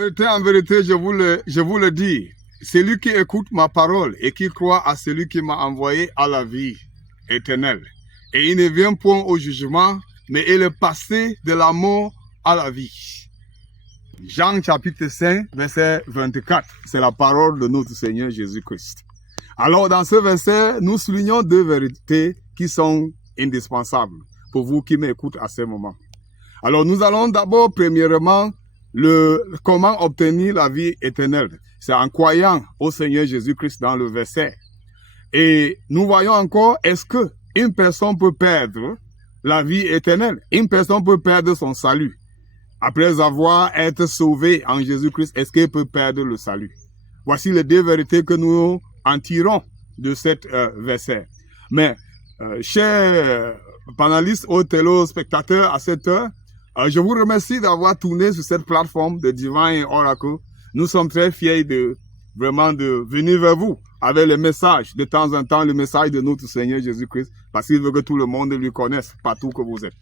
En vérité, je vous le dis, celui qui écoute ma parole et qui croit à celui qui m'a envoyé à la vie éternelle. Et il ne vient point au jugement, mais il est passé de la mort à la vie. Jean chapitre 5, verset 24, c'est la parole de notre Seigneur Jésus-Christ. Alors dans ce verset, nous soulignons deux vérités qui sont indispensables pour vous qui m'écoutez à ce moment. Alors nous allons d'abord, premièrement, comment obtenir la vie éternelle. C'est en croyant au Seigneur Jésus-Christ dans le verset. Et nous voyons encore, est-ce que une personne peut perdre la vie éternelle? Une personne peut perdre son salut. Après avoir été sauvé en Jésus-Christ, est-ce qu'elle peut perdre le salut? Voici les deux vérités que nous en tirons de cet verset. Mais, chers panélistes ou téléspectateurs, à cette heure, je vous remercie d'avoir tourné sur cette plateforme de Divine Oracle. Nous sommes très fiers de venir vers vous avec le message, de temps en temps, le message de notre Seigneur Jésus-Christ, parce qu'il veut que tout le monde lui connaisse partout que vous êtes.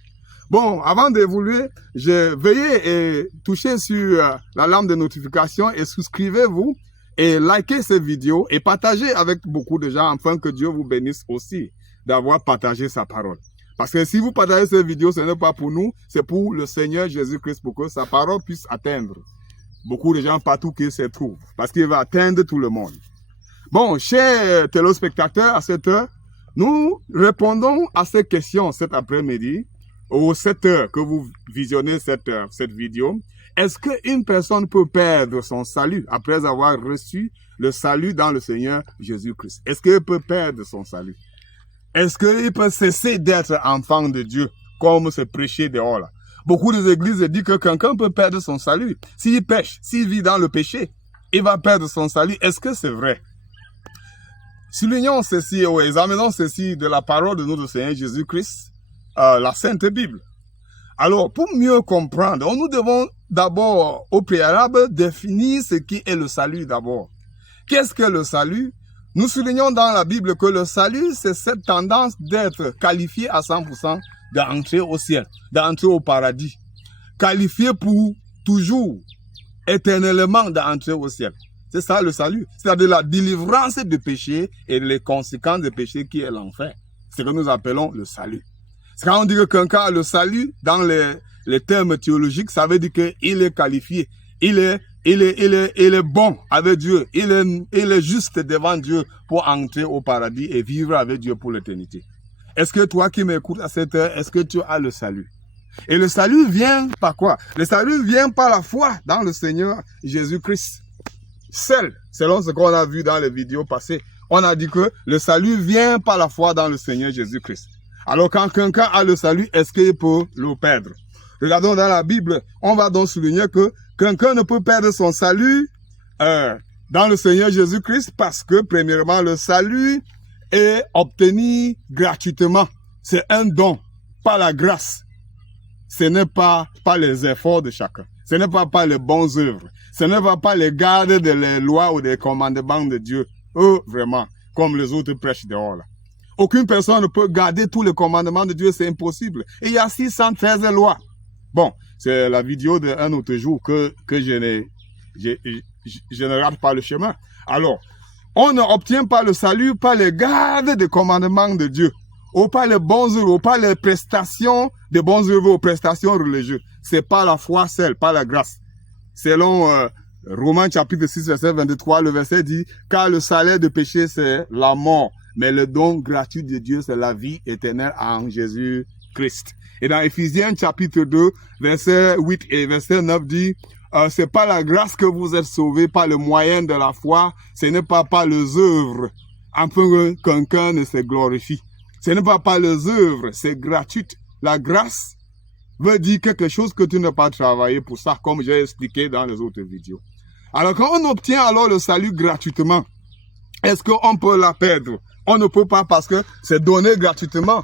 Bon, avant d'évoluer, veuillez et toucher sur la lampe de notification et souscrivez-vous et likez cette vidéo et partagez avec beaucoup de gens afin que Dieu vous bénisse aussi d'avoir partagé sa parole. Parce que si vous partagez cette vidéo, ce n'est pas pour nous, c'est pour le Seigneur Jésus-Christ, pour que sa parole puisse atteindre beaucoup de gens partout qu'ils se trouvent. Parce qu'il va atteindre tout le monde. Bon, chers téléspectateurs, à cette heure, nous répondons à ces questions cet après-midi, ou cette heure que vous visionnez cette vidéo. Est-ce qu'une personne peut perdre son salut après avoir reçu le salut dans le Seigneur Jésus-Christ? Est-ce qu'il peut perdre son salut? Est-ce qu'il peut cesser d'être enfant de Dieu, comme c'est prêché dehors là? Beaucoup des églises disent que quelqu'un peut perdre son salut. S'il pêche, s'il vit dans le péché, il va perdre son salut. Est-ce que c'est vrai? Soulignons ceci ou examinons ceci de la parole de notre Seigneur Jésus-Christ, la Sainte Bible. Alors, pour mieux comprendre, nous devons d'abord, au préalable, définir ce qui est le salut d'abord. Qu'est-ce que le salut? Nous soulignons dans la Bible que le salut, c'est cette tendance d'être qualifié à 100% d'entrer au ciel, d'entrer au paradis. Qualifié pour toujours, éternellement d'entrer au ciel. C'est ça le salut. C'est-à-dire la délivrance du péché et les conséquences du péché qui est l'enfer. C'est ce que nous appelons le salut. C'est quand on dit que quelqu'un a le salut, dans les termes théologiques, ça veut dire qu'il est qualifié. Il est bon avec Dieu. Il est juste devant Dieu pour entrer au paradis et vivre avec Dieu pour l'éternité. Est-ce que toi qui m'écoutes à cette heure, est-ce que tu as le salut? Et le salut vient par quoi? Le salut vient par la foi dans le Seigneur Jésus-Christ. Seul, selon ce qu'on a vu dans les vidéos passées, on a dit que le salut vient par la foi dans le Seigneur Jésus-Christ. Alors quand quelqu'un a le salut, est-ce qu'il peut le perdre? Regardons dans la Bible, on va donc souligner que quelqu'un ne peut perdre son salut dans le Seigneur Jésus-Christ parce que, premièrement, le salut est obtenu gratuitement. C'est un don, pas la grâce. Ce n'est pas les efforts de chacun. Ce n'est pas par les bonnes œuvres. Ce n'est pas par les gardes des lois ou des commandements de Dieu. Eux, vraiment, comme les autres prêchent dehors là. Aucune personne ne peut garder tous les commandements de Dieu, c'est impossible. Et il y a 613 lois. Bon, c'est la vidéo d'un autre jour que je ne rate pas le chemin. Alors, on n'obtient pas le salut par les gardes des commandements de Dieu, ou par les bons œuvres, ou par les prestations de bonnes œuvres, ou prestations religieuses. C'est pas la foi seule, pas la grâce. Selon Romains chapitre 6, verset 23, le verset dit, car le salaire du péché, c'est la mort. Mais le don gratuit de Dieu, c'est la vie éternelle en Jésus-Christ. Et dans Éphésiens chapitre 2, verset 8 et verset 9 dit, c'est pas la grâce que vous êtes sauvés par le moyen de la foi, ce n'est pas par les œuvres, afin que quelqu'un ne se glorifie. Ce n'est pas par les œuvres, c'est gratuit. La grâce veut dire quelque chose que tu n'as pas travaillé pour ça, comme j'ai expliqué dans les autres vidéos. Alors quand on obtient alors le salut gratuitement, est-ce qu'on peut la perdre? On ne peut pas parce que c'est donné gratuitement.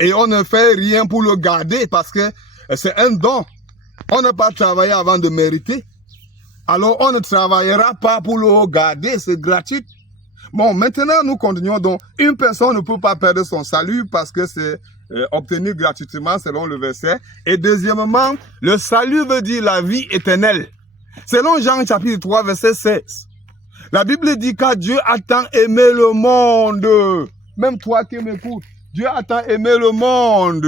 Et on ne fait rien pour le garder parce que c'est un don. On n'a pas travaillé avant de mériter. Alors on ne travaillera pas pour le garder, c'est gratuit. Bon, maintenant nous continuons donc. Une personne ne peut pas perdre son salut parce que c'est obtenu gratuitement selon le verset. Et deuxièmement, le salut veut dire la vie éternelle. Selon Jean chapitre 3, verset 16, la Bible dit qu'à Dieu a tant aimé le monde. Même toi qui m'écoutes, Dieu a tant aimé le monde.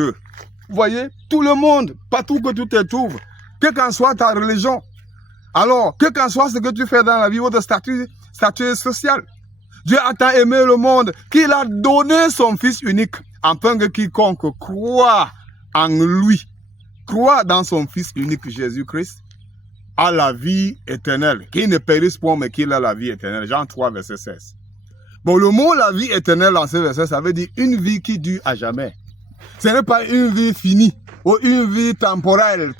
Vous voyez, tout le monde, partout que tu te trouves, que qu'en soit ta religion, alors, que qu'en soit ce que tu fais dans la vie, votre statut social, Dieu a tant aimé le monde qu'il a donné son Fils unique, afin que quiconque croit en lui, croit dans son Fils unique Jésus-Christ, a la vie éternelle, qu'il ne périsse point, mais qu'il a la vie éternelle. Jean 3, verset 16. Bon, le mot la vie éternelle dans ce verset, ça veut dire une vie qui dure à jamais. Ce n'est pas une vie finie, ou une vie temporelle,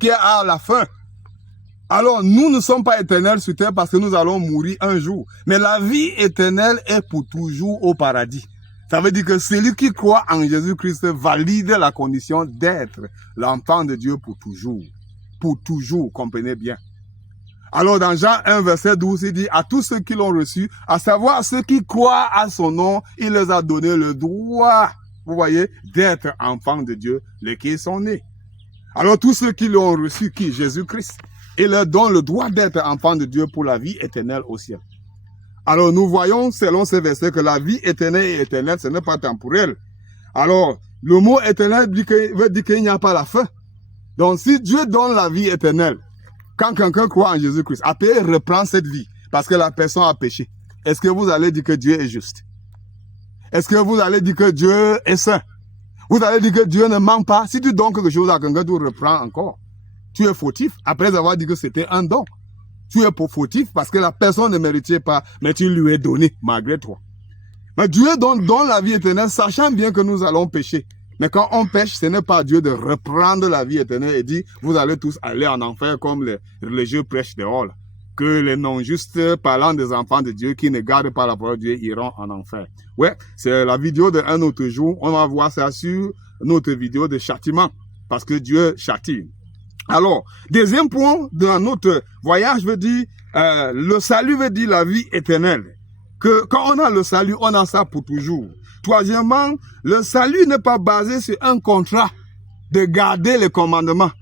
qui est à la fin. Alors, nous ne sommes pas éternels sur terre parce que nous allons mourir un jour. Mais la vie éternelle est pour toujours au paradis. Ça veut dire que celui qui croit en Jésus-Christ valide la condition d'être l'enfant de Dieu pour toujours. Pour toujours, comprenez bien. Alors, dans Jean 1, verset 12, il dit, à tous ceux qui l'ont reçu, à savoir ceux qui croient à son nom, il les a donné le droit, vous voyez, d'être enfants de Dieu, lesquels sont nés. Alors, tous ceux qui l'ont reçu, qui? Jésus-Christ. Il leur donne le droit d'être enfants de Dieu pour la vie éternelle au ciel. Alors, nous voyons, selon ces versets, que la vie éternelle et éternelle, ce n'est pas temporel. Alors, le mot éternel veut dire qu'il n'y a pas la fin. Donc, si Dieu donne la vie éternelle, quand quelqu'un croit en Jésus-Christ, après il reprend cette vie, parce que la personne a péché, est-ce que vous allez dire que Dieu est juste? Est-ce que vous allez dire que Dieu est saint? Vous allez dire que Dieu ne ment pas? Si tu donnes quelque chose à quelqu'un, tu reprends encore. Tu es fautif, après avoir dit que c'était un don. Tu es fautif parce que la personne ne méritait pas, mais tu lui es donné, malgré toi. Mais Dieu donne la vie éternelle, sachant bien que nous allons pécher. Mais quand on pêche, ce n'est pas à Dieu de reprendre la vie éternelle et dire, vous allez tous aller en enfer comme les religieux prêchent dehors. Que les non-justes, parlant des enfants de Dieu, qui ne gardent pas la parole de Dieu, iront en enfer. Ouais, c'est la vidéo d'un autre jour. On va voir ça sur notre vidéo de châtiment, parce que Dieu châtie. Alors, deuxième point dans notre voyage veut dire, le salut veut dire la vie éternelle. Que quand on a le salut, on a ça pour toujours. Troisièmement, le salut n'est pas basé sur un contrat de garder les commandements.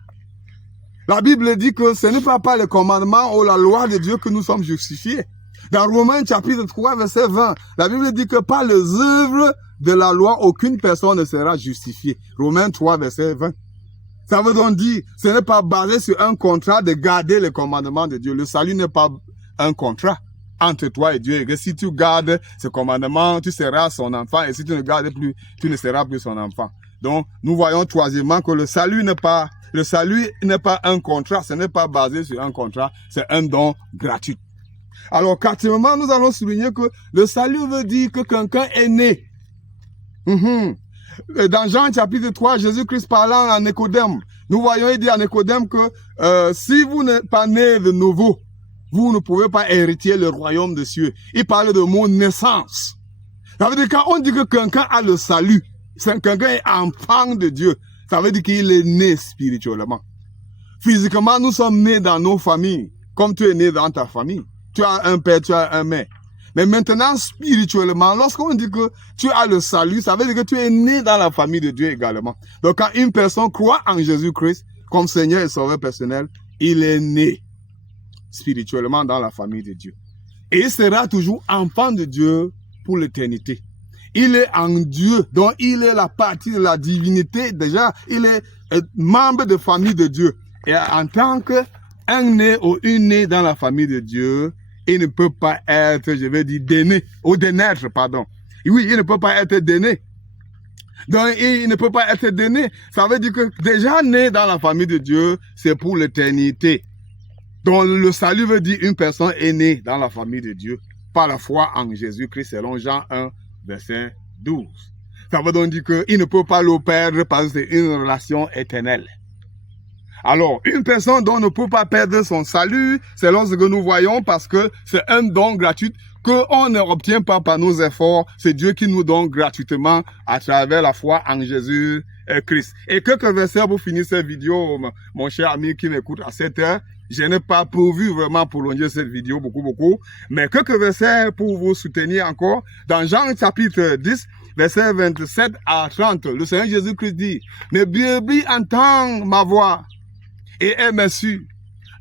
La Bible dit que ce n'est pas par les commandements ou la loi de Dieu que nous sommes justifiés. Dans Romains chapitre 3, verset 20, la Bible dit que par les œuvres de la loi, aucune personne ne sera justifiée. Romains 3, verset 20. Ça veut donc dire, ce n'est pas basé sur un contrat de garder les commandements de Dieu. Le salut n'est pas un contrat entre toi et Dieu. Et que si tu gardes ce commandement, tu seras son enfant. Et si tu ne gardes plus, tu ne seras plus son enfant. Donc, nous voyons troisièmement que le salut n'est pas un contrat. Ce n'est pas basé sur un contrat. C'est un don gratuit. Alors, quatrièmement, nous allons souligner que le salut veut dire que quelqu'un est né. Dans Jean chapitre 3, Jésus-Christ parlant à Nicodème, nous voyons, il dit à Nicodème que si vous n'êtes pas né de nouveau, vous ne pouvez pas hériter le royaume des cieux. Il parle de mon naissance. Ça veut dire quand on dit que quelqu'un a le salut, quelqu'un est enfant de Dieu, ça veut dire qu'il est né spirituellement. Physiquement, nous sommes nés dans nos familles, comme tu es né dans ta famille. Tu as un père, tu as un mère. Mais maintenant, spirituellement, lorsqu'on dit que tu as le salut, ça veut dire que tu es né dans la famille de Dieu également. Donc, quand une personne croit en Jésus-Christ comme Seigneur et Sauveur personnel, il est né spirituellement dans la famille de Dieu. Et il sera toujours enfant de Dieu pour l'éternité. Il est en Dieu, donc il est la partie de la divinité. Déjà, il est membre de la famille de Dieu. Et en tant qu'un né ou une née dans la famille de Dieu, il ne peut pas être, je vais dire, déné, ou dénaître, pardon. Oui, il ne peut pas être déné. Donc, il ne peut pas être déné. Ça veut dire que déjà né dans la famille de Dieu, c'est pour l'éternité. Donc, le salut veut dire une personne est née dans la famille de Dieu par la foi en Jésus-Christ, selon Jean 1, verset 12. Ça veut donc dire qu'il ne peut pas le perdre parce que c'est une relation éternelle. Alors, une personne dont ne peut pas perdre son salut, selon ce que nous voyons, parce que c'est un don gratuit qu'on n'obtient pas par nos efforts. C'est Dieu qui nous donne gratuitement à travers la foi en Jésus-Christ. Et quelques versets pour finir cette vidéo, mon cher ami qui m'écoute à cette heure. Je n'ai pas prévu vraiment prolonger cette vidéo beaucoup, mais quelques versets pour vous soutenir encore. Dans Jean chapitre 10, versets 27 à 30, le Seigneur Jésus-Christ dit, « Mes brebis entendent ma voix et elles me suivent.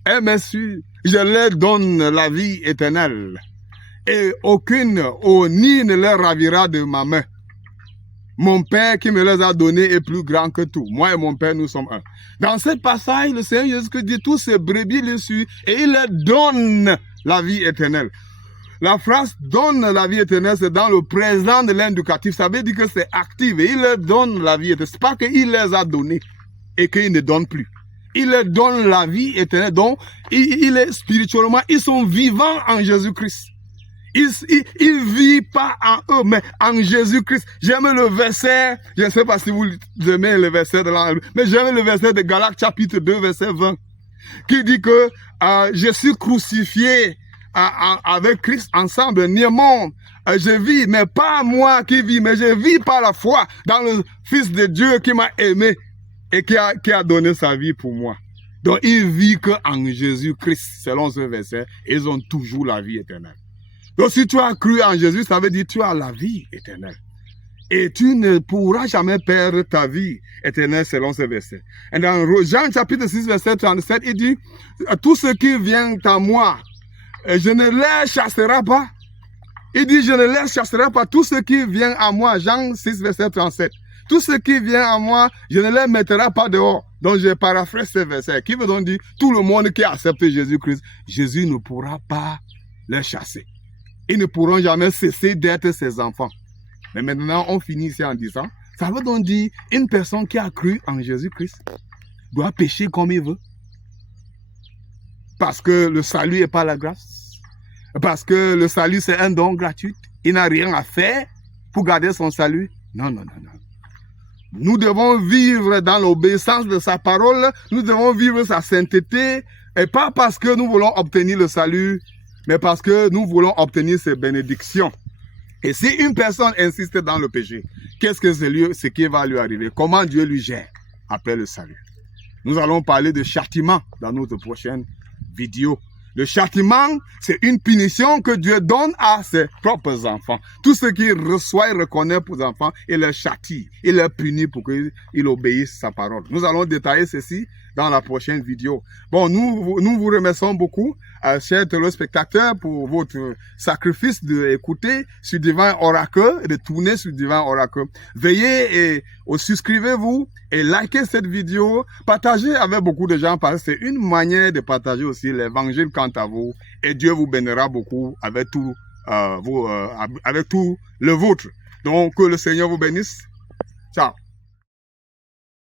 Eh monsieur, je leur donne la vie éternelle. Et aucune ni ne leur ravira de ma main. Mon Père qui me les a donnés est plus grand que tout. Moi et mon Père, nous sommes un. Dans ce passage, le Seigneur Jésus dit tous ces brebis les suivent et il leur donne la vie éternelle. La phrase donne la vie éternelle, c'est dans le présent de l'indicatif. Ça veut dire que c'est actif et il leur donne la vie éternelle. Ce n'est pas qu'il les a donnés et qu'il ne donne plus. Il leur donne la vie éternelle. Donc, il est spirituellement, ils sont vivants en Jésus-Christ. Il ne vit pas en eux, mais en Jésus-Christ. J'aime le verset, je ne sais pas si vous aimez le verset de l'Angle, mais j'aime le verset de Galates chapitre 2, verset 20, qui dit que je suis crucifié avec Christ ensemble, néanmoins, je vis, mais pas moi qui vis, mais je vis par la foi dans le Fils de Dieu qui m'a aimé et qui a donné sa vie pour moi. Donc, il vit qu'en Jésus-Christ, selon ce verset, ils ont toujours la vie éternelle. Donc, si tu as cru en Jésus, ça veut dire que tu as la vie éternelle. Et tu ne pourras jamais perdre ta vie éternelle selon ce verset. Et dans Jean chapitre 6, verset 37, il dit, tout ce qui vient à moi, je ne les chasserai pas. Il dit, je ne les chasserai pas. Tout ce qui vient à moi, Jean 6, verset 37. Tout ce qui vient à moi, je ne les mettrai pas dehors. Donc, je paraphrase ce verset. Qui veut donc dire, tout le monde qui accepte Jésus-Christ, Jésus ne pourra pas les chasser. Ils ne pourront jamais cesser d'être ses enfants. Mais maintenant, on finit ici en disant, ça veut donc dire, une personne qui a cru en Jésus-Christ doit pécher comme il veut. Parce que le salut n'est pas la grâce. Parce que le salut, c'est un don gratuit. Il n'a rien à faire pour garder son salut. Non, non, non, non. Nous devons vivre dans l'obéissance de sa parole. Nous devons vivre sa sainteté. Et pas parce que nous voulons obtenir le salut, mais parce que nous voulons obtenir ses bénédictions. Et si une personne insiste dans le péché, qu'est-ce que c'est ce qui va lui arriver? Comment Dieu lui gère après le salut? Nous allons parler de châtiment dans notre prochaine vidéo. Le châtiment, c'est une punition que Dieu donne à ses propres enfants. Tout ce qu'il reçoit et reconnaît pour les enfants, il les châtie, il les punit pour qu'ils obéissent à sa parole. Nous allons détailler ceci dans la prochaine vidéo. Bon, nous vous remercions beaucoup, chers téléspectateurs, pour votre sacrifice d'écouter sur Divin Oracle et de tourner sur Divin Oracle. Veillez et souscrivez-vous et likez cette vidéo. Partagez avec beaucoup de gens parce que c'est une manière de partager aussi l'évangile quant à vous. Et Dieu vous bénira beaucoup avec tout, avec tout le vôtre. Donc, que le Seigneur vous bénisse. Ciao.